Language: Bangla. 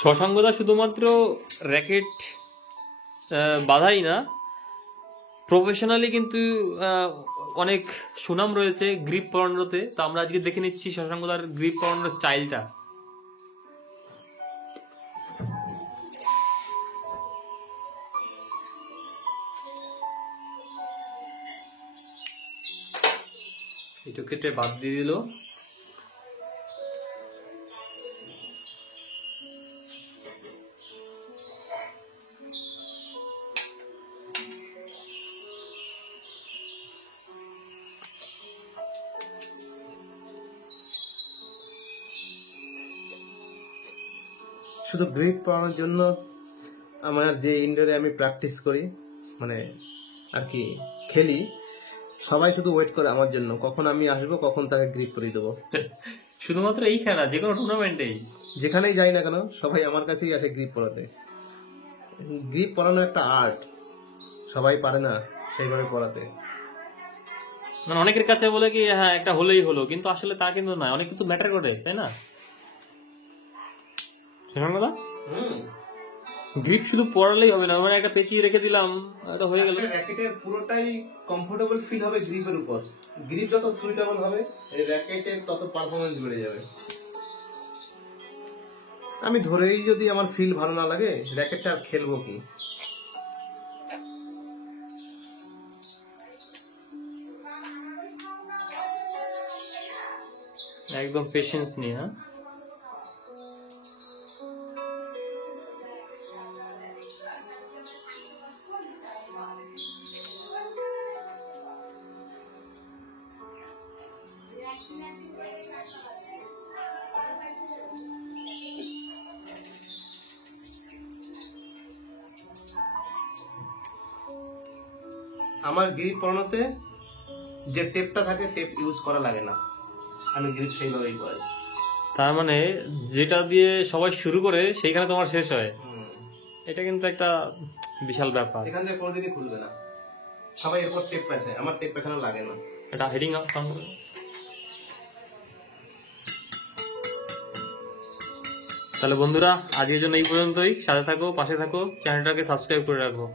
শশাঙ্কদা শুধুমাত্র র্যাকেট বাধাই না, প্রফেশনালি কিন্তু অনেক সুনাম রয়েছে গ্রিপ পড়ানোতে। তো আমরা আজকে দেখে নিচ্ছি শশাঙ্কদার গ্রিপ পড়ানোর স্টাইলটা। এটা কেটে বাদ দিয়ে দিল। শুধু গ্রিপ পাওয়ার জন্য আমার যে ইনডোরে আমি প্র্যাকটিস করি, মানে আর কি খেলি, সবাই শুধু ওয়েট করে আমার জন্য, কখন আমি আসবো, কখন তাকে গ্রিপ করে দেবো। শুধুমাত্র এই খেলা, যে কোনো টুর্নামেন্টেই যেখানেই যাই না কেন সবাই আমার কাছেই আসে গ্রিপ পড়াতে। গ্রিপ পড়ানো একটা আর্ট, সবাই পারে না সেইভাবে পড়াতে। মানে অনেকের কাছে বলে কি হ্যাঁ একটা হলেই হলো, কিন্তু আসলে তা কিন্তু না, অনেক কিন্তু ম্যাটার করে, তাই না? গ্রিপ শুধু পড়ালেই হবে না, মানে একটা পেঁচিয়ে রেখে দিলাম এটা হয়ে গেল। র্যাকেটের পুরোটাই কমফোর্টেবল ফিল হবে গ্রিপের উপর। গ্রিপ যত সুইটেবল হবে এই র্যাকেটের তত পারফরমেন্স বেড়ে যাবে। আমি ধরেই যদি আমার ফিল ভালো না লাগে, র্যাকেটটা আর খেলবো কি? একদম পেশেন্স নিয়ে। হ্যাঁ, আমার গ্রিপ পড়ানোতে যে টেপটা থাকে, টেপ ইউজ করা লাগে না, আমি গ্রিপ সেইভাবেই পড়াই। তার মানে যেটা দিয়ে সবাই শুরু করে সেইখানে তোমার শেষ হয়, এটা কিন্তু একটা বিশাল ব্যাপার। এখান থেকে কোনোদিনই খুলবে না, সবাই এরপর টেপ পেঁচায়, আমার টেপ পেঁচানো লাগে না। এটা হেডিং আপ। তাহলে বন্ধুরা আজকের জন্য এই পর্যন্তই। সাথে থাকো, পাশে থাকো, চ্যানেলটাকে সাবস্ক্রাইব করে রাখো।